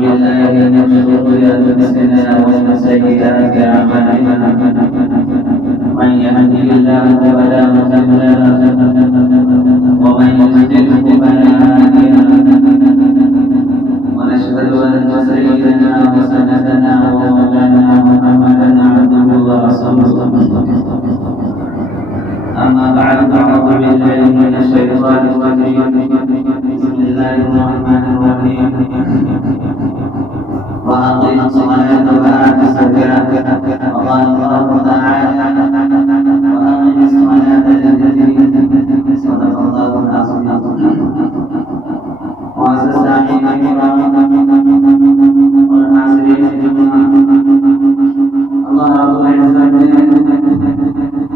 بالله من شرور أنفسنا ومن سيئات أعمالنا من يهده الله فلا مضل له ومن يضلل فلا هادي له ونشهد أن سيدنا وسندنا ومولانا محمدا عبده ورسوله أما بعد فأعوذ بالله من الشيطان الرجيم بسم الله الرحمن الرحيم وأقيموا الصلاة وآتوا الزكاة وقال الله تعالى وأقم الصلاة للذكر صدق الله العظيم معزز سامعین کرام اور حاضرین جمعہ اللہ رب العزت نے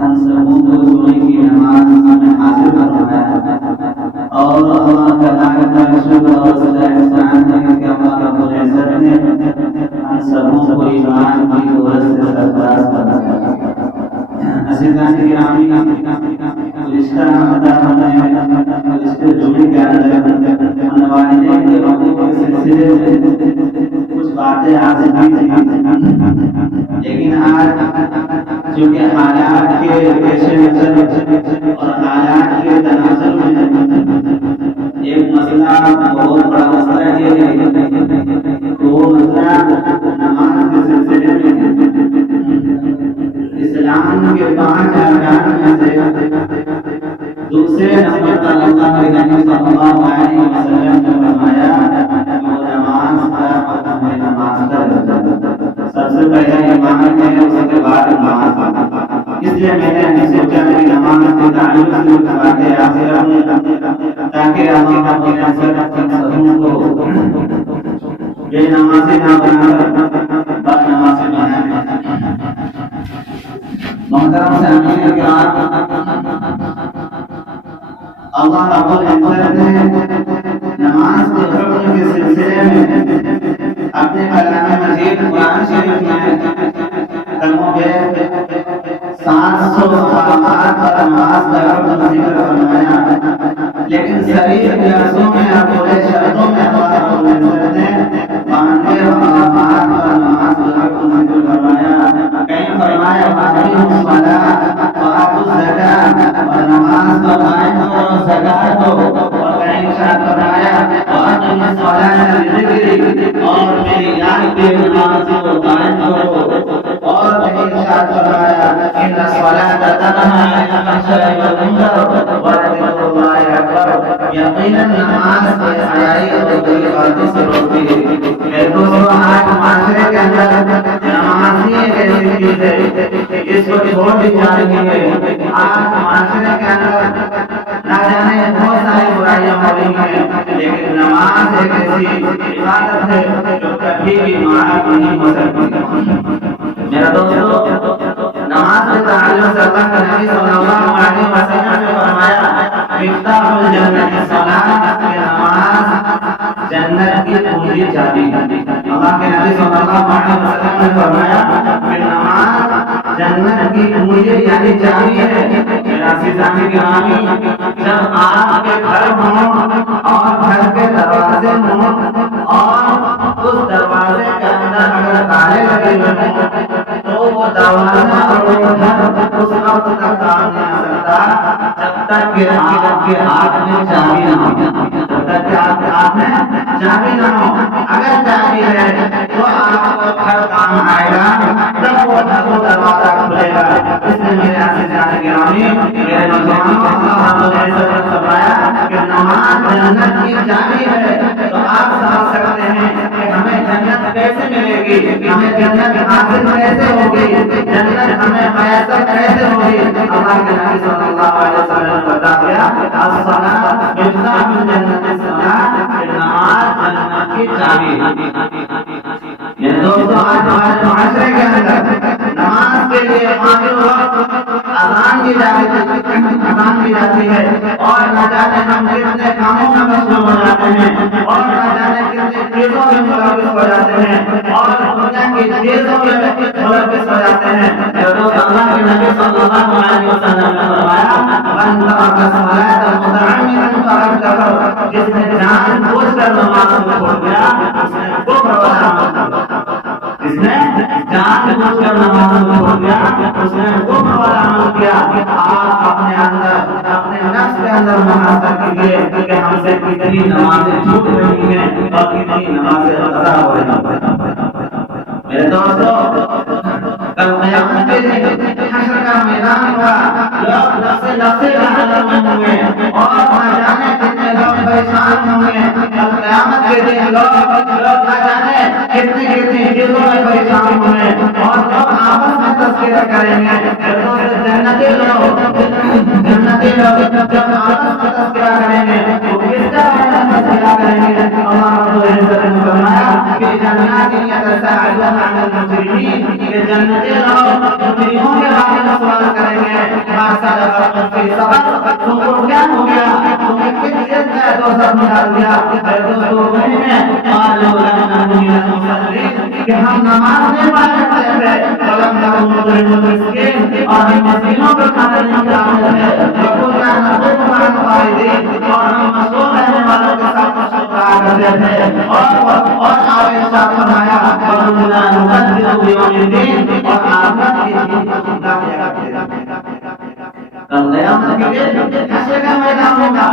ہم سبوں کو جمعے کی نماز میں حاضر فرمایا اور اللہ تعالی کا شکر اور سجدہ احسان ہے کہ اللہ رب العزت نے ہم سبوں کو ایمان کی دولت سے سرفراز فرمایا. عزیزان گرامی گزشتہ ہفتہ ہمیں گزشتہ جمعے کے اندر والدین کے حقوق کے سلسلے میں کچھ باتیں حاصل کی تھیں، لیکن آج چونکہ حالات کے پیش نظر اور حالات کے تناظر میں ایک مسئلہ بہت بڑا مسئلہ یہ ہے تو وہ مسئلہ نماز کے سلسلے میں اسلام کے 5 ارکان میں سے دوسرے نمبر پر اللہ کے نبی صلی اللہ علیہ وسلم نے فرمایا وہ نماز کا سب سے پہلے ایمان ہے اس کے بعد نماز. اس لیے میں نے سوچا کہ نماز کے تعلق سے کچھ باتیں آپ سے رکھوں تاکہ ہم اپنے نظر سبوں کو بے نمازی نہ بنا کر بد نمازی بنائیں. محترم سامعین کرام، اللہ رب العزت نے نماز کے حکم کے سلسلے میں اپنے کلام مجید قرآن شریف میں کلموں کے 700 مقامات پر نماز کا حکم ذکر فرمایا، لیکن صریح لفظوں میں اور پورے شرطوں میں اللہ رب العزت نے 92 مقامات پر نماز کا حکم ذکر فرمایا. کہیں فرمایا وَأَقِیمُوا الصَّلَاةَ وَآتُوا الزَّکَاةَ اور نماز کو قائم کرو اور زکات دو، اور کہیں ارشاد فرمایا وَأَقِیمُوا الصَّلَاةَ لِذِکْرِی اور میری یاد کے نماز کو قائم کرو، اور کہیں ارشاد فرمایا إِنَّ الصَّلَاةَ تَنْہَىٰ عَنِ الْفَحْشَاءِ وَالْمُنکَرِ وَلَذِکْرُ اللہِ أَکبر. یقیناً نماز بے حیائی اور بری باتوں سے روکتی ہے. میرے دوستو، آج معاشرے کے اندر نماز ہی ایک ایسی چیز ہے اس کو چھوڑ دی جا رہی ہے. آج معاشرے کے اندر نہ جانے بہت ساری برائیاں ہو رہی ہیں، لیکن نماز ایک ایسی عبادت ہے جو کبھی بھی معاف نہیں ہو سکتی. میرا دوستو، نماز کے تعلق سے اللہ کے نبی صلی اللہ علیہ وسلم نے فرمایا مفتاح الجنت الصلاۃ، نماز جنت کی کنجی چابی ہے. اللہ کے نبی صلی اللہ علیہ وسلم نے فرمایا کہ نماز جنت کی کنجی یعنی چابی ہے. میرا عزیزان گرامی، جب آپ کے گھر ہوں اور گھر کے دروازے ہوں اور اس دروازے کے اندر اگر تالے لگے ہوئے ہیں تو وہ دروازہ اور وہ گھر اس وقت تک کام نہیں آ سکتا جب تک کہ آپ کے ہاتھ میں چابی نہ ہو. جب تک کہ آپ کے ہاتھ میں چابی نہ ہو، اگر چابی ہے تو آپ کو گھر کام آئے گا، تب وہ دروازہ کھلے گا. اس لیے میرے عزیزان گرامی، میرے نوجوانوں، اللہ رب العزت نے فرمایا کہ نماز جنت کی چابی ہے. تو آپ سمجھ سکتے ہیں کہ ہمیں جنت کیسے ملے گی، ہمیں جنت حاصل کیسے ہوگی، جنت ہمیں میسر کیسے ہوگی. اللہ کے نبی صلی اللہ علیہ وسلم نے بتا دیا الصلاۃ مفتاح الجنت الصلاۃ، نماز جنت کی چابی ہے. میرے دوستو، آج ہمارے معاشرے کے اندر نماز کے لیے معمول وقت اذان بھی جاتی ہے اور نہ جانے ہم کتنے کاموں میں مشغول ہو جاتے ہیں اور نہ جانے کتنے چیزوں میں ملوث ہو جاتے ہیں اور دنیا کی چیزوں میں ملوث ہو جاتے ہیں. اللہ کے نبی صلی اللہ علیہ وسلم نے فرمایا من ترک الصلاۃ متعمدا فقد کفر، جس نے جان بوجھ کر نماز کو چھوڑ دیا اس نے کوفر والا عمل، اس نے جان بوجھ کر نماز کو چھوڑ دیا، اس نے کوفر والا عمل کیا۔ آپ اپنے اندر اپنے نفس کے اندر محاسبہ کیجیے کہ ہم سے کتنی نمازیں چھوٹ رہی ہیں اور کتنی نمازیں قضا ہو رہی ہیں۔ میرے دوستو، کل قیامت کے دن حشر کا میدان ہوگا، لوگ لفظ جہنم میں ہوں گے اور نہ جانے کتنے لوگ پریشان ہوں گے۔ کل قیامت کے دن لوگ نہ جانے کتنی چیزوں میں پریشان ہوں گے اور لوگ آپس میں تذکرہ کریں گے۔ جنتی لوگ جب آپس میں تذکرہ کریں گے تو کس طرح تذکرہ کریں گے؟ اللہ رب العزت نے فرمایا کہ جنات یتساءلون عن المجرمین، کہ جنتی لوگ مجرموں کے بارے میں سوال کریں گے، ما سلککم فی سقر، تم کو کیا ہو گیا، تمہیں کس چیز نے دوزخ میں ڈال دیا؟ اے دوستو، قالوا لم نکن من المصلین، کہ ہم نماز نہیں پڑھا کرتے تھے، ولم نکن نطعم المسکین، اور ہم مسکینوں کو کھانا نہیں کھلاتے تھے، وکنا نخوض مع الخائضین، اور ہم مسئول رہنے والوں کے ساتھ مشغول رہا کرتے تھے، اور آگے ارشاد فرمایا وَكُنَّا نُكَذِّبُ بِيَوْمِ الدِّينِ، اور آخرت کے دن کو جھٹلا دیا کرتے تھے۔ کل قیامت کے دن حشر کا میدان ہوگا،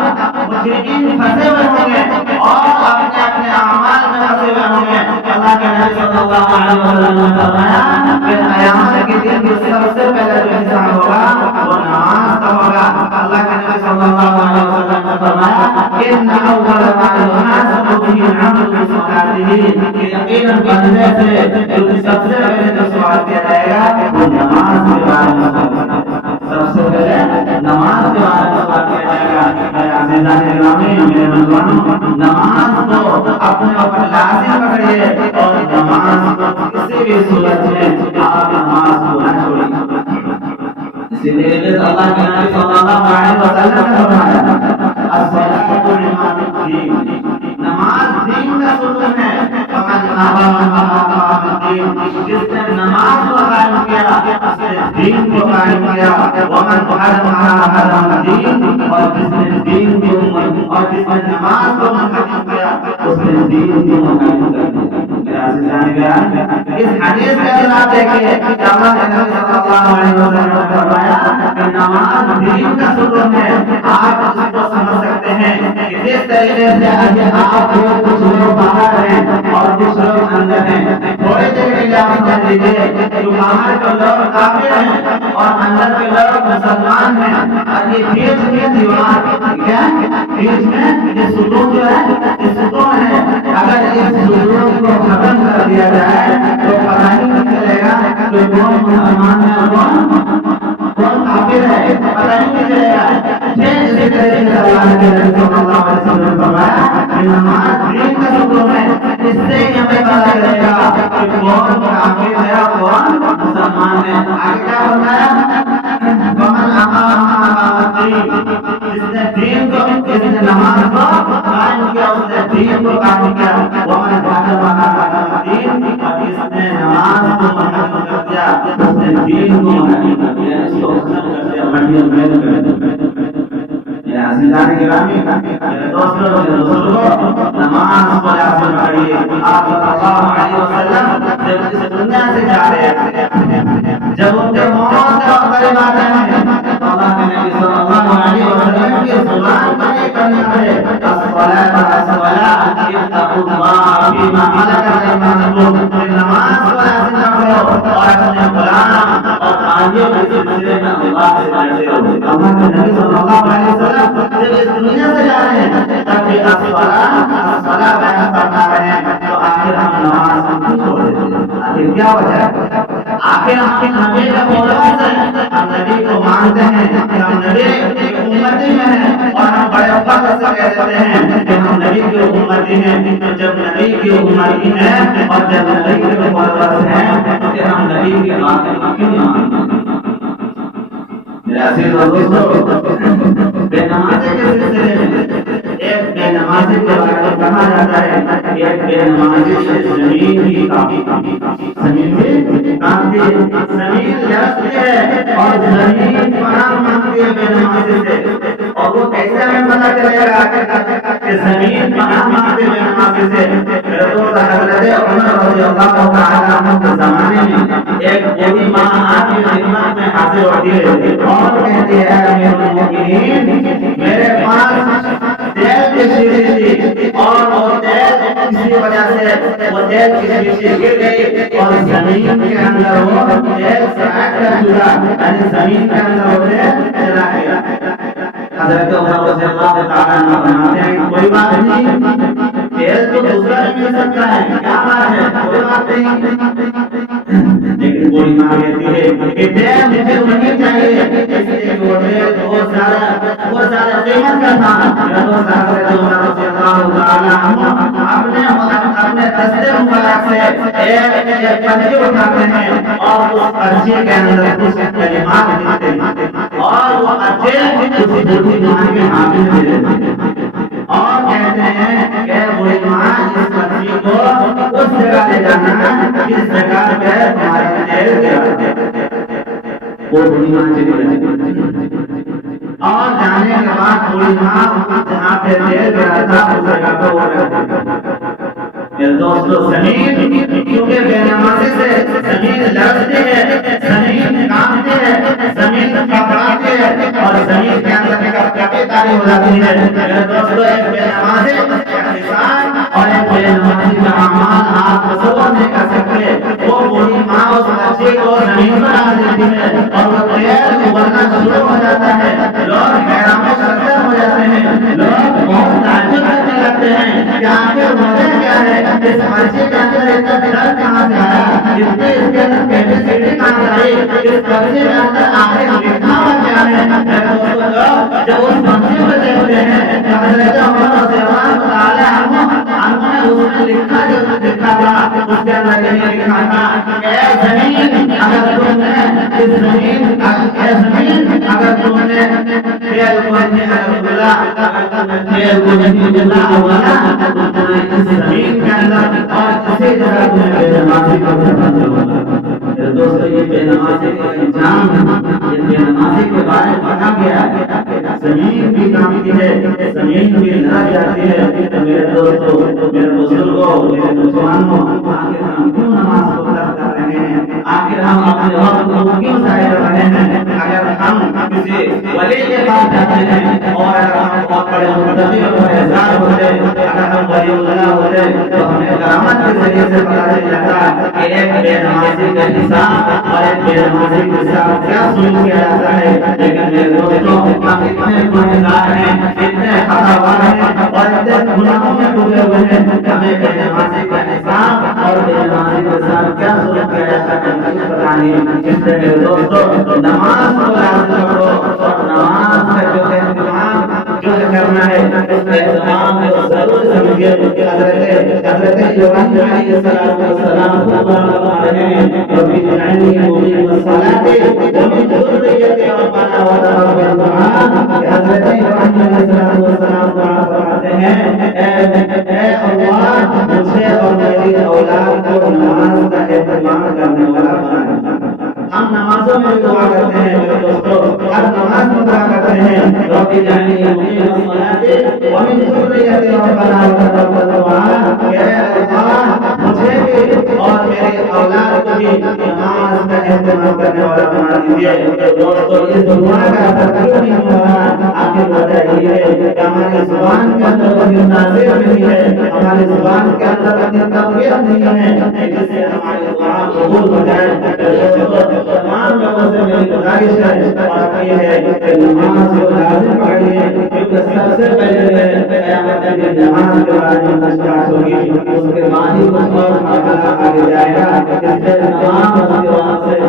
مجرمین پھنسے ہوئے ہوں گے اور اپنے اپنے اعمال میں پھنسے ہوئے ہوں گے۔ اللہ کے نبی صلی اللہ علیہ وسلم نے فرمایا کہ قیامت کے دن سب سے پہلے جو حساب ہوگا وہ نماز کا ہوگا۔ اللہ کے نبی صلی اللہ علیہ وسلم نے فرمایا ان اول ما يحاسب به العبد بصلاته، کہ یقیناً بندے سے جو سب سے پہلے جو سوال کیا جائے گا وہ نماز کے بارے میں ہوگا۔ سب سے پہلے نماز کے بارے میں سوال کیا جائے گا۔ میرے عزیزان گرامی، میرے نوجوانوں، نماز کو اپنے اوپر لازم پکڑیے اور نماز کو کسی بھی صورت میں آپ نماز کو نہ چھوڑیے۔ اسی لیے اللہ کے نبی صلی اللہ علیہ وسلم نے فرمایا الصلاۃ عماد الدین، نماز دین کا ستون ہے۔ فمن اقام الدین، جس نے نماز کو قائم کیا اس نے دین کو قائم کیا۔ ومن هدم الدین، اور جس نے دین کو اور جس نے نماز کو منہدم کیا اس نے دین کو منہدم کر دیا۔ اس حدیث کے اندر آپ دیکھیں کہ اللہ کے نبی صلی اللہ علیہ وسلم نے فرمایا کہ نماز دین کا ستون ہے۔ آپ اس کو سمجھ سکتے ہیں کہ جس طریقے سے آپ کچھ لوگ باہر ہیں اور کچھ لوگ اندر ہیں، تھوڑے دیر کے لیے آپ سمجھ لیجیے کہ باہر کے لوگ کافر ہیں اور اندر کے لوگ مسلمان ہیں، اور یہ بیچ میں دیوار کیا بیچ میں یہ ستون جو ہے یہ ستون ہے۔ اگر اس ستون کو ختم کر دیا جائے تو پتہ ہی نہیں چلے گا کہ کون مسلمان ہے اور کون کافر ہے، پتہ ہی نہیں چلے گا۔ اسی طریقے سے اللہ کے نبی صلی اللہ علیہ وسلم نے فرمایا کہ نماز دین کا ستون ہے، اس سے ہمیں پتہ چلے گا کہ کون کافر ہے اور کون مسلمان ہے۔ آگے کیا فرمایا؟ ومن اقام الدین، جس نے دین کو جس نے نماز کو قائم کیا اس نے دین کو قائم کیا۔ ومن هدم الدین، اور جس نے نماز کو منہدم کر دیا اس نے دین کو منہدم کر دیا، اس کو ختم کر دیا، منہدم کر دیا۔ میرے عزیزان گرامی، میرے دوستوں، میرے بزرگوں، نماز کو لازم پڑھیے۔ آپ صلی اللہ علیہ وسلم جب اس دنیا سے جا رہے تھے، جب ان کے موت کا قریب آتے ہیں، اللہ کے نبی صلی اللہ علیہ وسلم کی زبان پر یہ کلمہ ہے الصلاۃ الصلاۃ اتقوا اللہ فیما ملکت ایمانکم، نماز کو لازم رکھو اور اپنے غلام اور بھائیوں کے سلسلے میں اللہ سے ڈرتے رہو۔ اللہ کے نبی صلی اللہ علیہ وسلم جب اس دنیا سے جا رہے ہیں تب بھی الصلاۃ بیان فرما رہے ہیں، تو آخر ہم نماز کو کیوں چھوڑ دیتے ہیں؟ آخر کیا وجہ ہے؟ آخر ہم نبی کا فالوورز ہیں، ہم نبی کو مانتے ہیں کہ ہم نبی کی امتی میں ہیں اور ہم بڑے فخر سے کہہ دیتے ہیں کہ ہم نبی کی امتی ہیں۔ تو جب نبی کی امتی ہیں اور جب نبی کے فالوورز ہیں تو پھر ہم نبی کی بات کو کیوں نہیں مانتے؟ میرے عزیز دوستو، بے نمازی کے سلسلے میں ایک بے نمازی کے بارے میں کہا جاتا ہے ایک بے نمازی سے زمین بھی کافی زمین بھی کافی زمین لرزتی ہے اور زمین پناہ مانگتی ہے بے نمازی سے۔ اور وہ کیسے ہمیں پتہ چلے گا کہ کہ زمین پناہ مانگتے ہوئے نمازی سے میرے دوست حضرت عمر رضی اللہ تعالیٰ عنہ کے زمانے میں ایک بوڑھی ماں آپ کی خدمت میں حاضر ہوتی ہے اور کہتی ہے امیر المومنین میرے پاس تیل کی شیشی تھی اور وہ تیل کسی وجہ سے وہ تیل کی شیشی گر گئی اور زمین کے اندر وہ تیل سراغ کر چکا یعنی زمین کے اندر وہ تیل چلا گیا حضرت عمر رضی اللہ تعالیٰ عنہ فرماتے ہیں کوئی بات نہیں تیل تو دوسرا بھی مل سکتا ہے کیا بات ہے کوئی بات نہیں لیکن بوڑھی ماں کہتی ہے کہ تیل مجھے نہیں چاہیے اس لیے وہ تیل بہت زیادہ قیمت کا تھا حضرت عمر رضی اللہ تعالیٰ عنہ اپنے دستے مبارک سے ایک پنجی اٹھاتے ہیں اور اس پنجی کے اندر کچھ کلمات لکھتے ہیں اور وہ اچھے اس بوڑھی ماں کے ہاتھ میں دے دیتے ہیں اور کہتے ہیں کہ بوڑھی ماں اس پنجی کو اس جگہ لے جانا جس جگہ پہ تمہارا تیل گرا وہ بوڑھی ماں چلی جاتی اور جانے کے بعد بوڑھی ماں جہاں پہ تیل گرا تھا اس جگہ پہ وہ رکھتی میرے دوستو زمین کیونکہ بے نمازی سے زمین لرزتی ہے زمین کانپتی ہے زمین کھپڑاتی ہے اور زمین کے اندر کپی تاری ہو جاتی ہے میرے دوستو ایک بے نمازی کا حساب اور ایک بے نمازی کا اعمال آپ تصور نہیں کر سکتے وہ بوڑھی ماں اس بچے کو زمین پر ڈال دیتی ہے اور وہ تیل ابلنا شروع ہو جاتا ہے لوگ حیران شرطر ہو جاتے ہیں لوگ بہت تعجب کرنے لگتے ہیں کہ آخر وجہ کیا ہے اس پرچے کے اندر اتنا درد کہاں سے آیا اس کے اندر کیپیسٹی کہاں سے آئی اس پرچے کے اندر آخر لکھا ہوا کیا ہے جب اس پرچے کو دیکھتے ہیں حضرت عمر رضی اللہ تعالیٰ عنہ نے اس میں لکھا جو لکھا تھا اس کے اندر یہ لکھا تھا کہ اے زمین اگر تم نے اس زمین اے زمین اگر تم نے تیل کو نہیں الحمدللہ تیل کو نہیں جلا ہوا تو اس زمین کے اندر اور اسی جگہ تمہیں بے نمازی کو سمجھ ہوگا دوستو یہ بے نمازی کا انجام ہے یہ بے نمازی کے بارے میں کہا گیا ہے زمین بھی کانپتی ہے زمین بھی لرز جاتی ہے تو میرے دوستو میرے بزرگوں میرے نوجوانوں آخر ہم کیوں نماز کو ترک کر رہے ہیں آخر ہم اپنے وقت کو کیوں ضائع کر رہے ہیں اگر ہم کسی ولی کے پاس جاتے ہیں اور اگر ہم بہت بڑے متقی اور پرہیزگار ہوتے اگر ہم ولی اللہ ہوتے تو ہمیں کرامت کے ذریعے سے پتہ چل جاتا کہ ایک بے نمازی کا حساب اور ایک بے نمازی کے ساتھ کیا سلوک کیا جاتا ہے لیکن میرے دوستوں ہم اتنے گنہگار ہیں اتنے خطاوار ہیں اور اتنے گناہوں میں ڈوبے ہوئے ہیں ہمیں بے نمازی کا حساب اور بے نمازی کے ساتھ کیا سلوک کیا جاتا ہے ہمیں پتہ نہیں اس لیے میرے دوستوں نماز کو لازم کرو اور نماز کا جو اہتمام جو کرنا ہے اس اہتمام کو ضرور سمجھیے حضرت ابراہیم علیہ السلام کو فرما رہے ہیں ربی اجعلنی مقیم الصلاۃ ومن ذریتی ربنا وتقبل دعاء حضرت ابراہیم علیہ السلام دعا فرماتے ہیں اے اللہ مجھے اور میری اولاد کو نماز کا اہتمام کرنے والا بنا ہم نمازوں میں دعا کرتے ہیں میرے دوستو ہر نماز میں دعا کرتے ہیں رب اجعلنی مقیم الصلاۃ ومن ذریتی ربنا وتقبل دعاء اے اللہ مجھے بھی اور میری اولاد کو بھی نماز کا اہتمام کرنے والا بنا دیجیے دوستو اس دعا کا اثر کیوں نہیں ہو رہا آخر وجہ یہ ہے کہ ہماری زبان کے اندر کوئی تاثیر نہیں ہے ہماری زبان کے اندر کوئی تغیر نہیں ہے جس سے ہماری دعا قبول ہو جائے تمام لوگوں سے میری گزارش ہے اور یہ ہے کہ نماز کو لازم پڑھیے کیونکہ سب سے پہلے قیامت کے دن نماز کے بارے میں مشورہ ہوگی اس کے بعد ہی کچھ اور معاملہ آگے جائے گا اس لیے تمام مسلمانوں سے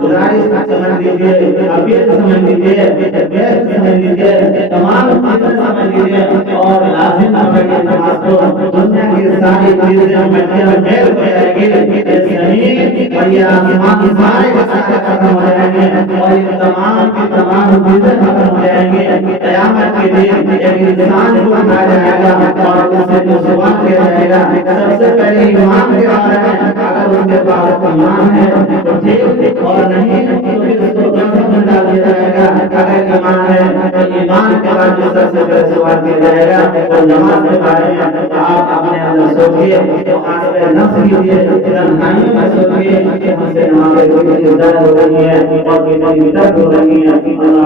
گزارش سمجھ لیجیے اپیل سمجھ لیجیے بیت سمجھ لیجیے تمام چیزیں سمجھ لیجیے اور لازم پڑھیے نماز کو دنیا کی ساری چیزیں مٹی میں میل ہو جائے گی یہ زمین اور یہ آسمان سارے ختم ہو جائیں گے اور یہ تمام کی تمام چیزیں ختم ہو جائیں گے قیامت کے دن ایک انسان کو اٹھایا جائے گا اور اس سے جو سوال کیا جائے گا سب سے پہلے ایمان کے بارے میں اگر اس کے پاس ایمان ہے تو ٹھیک اور نہیں تو پھر اس کو دوزخ میں ڈال دیا جائے گا اگر ایمان ہے تو ایمان کے بعد جس طرح سے پہلے سوال کیا جائے گا اور نماز کے بارے میں آپ اپنے اندر سوچیے، محاسبہ نفس کیجیے، تنہائیوں میں سوچیے کہ ہم سے نماز کتنی زیادہ ہو رہی ہے اور کتنی بدعت ہو رہی ہے۔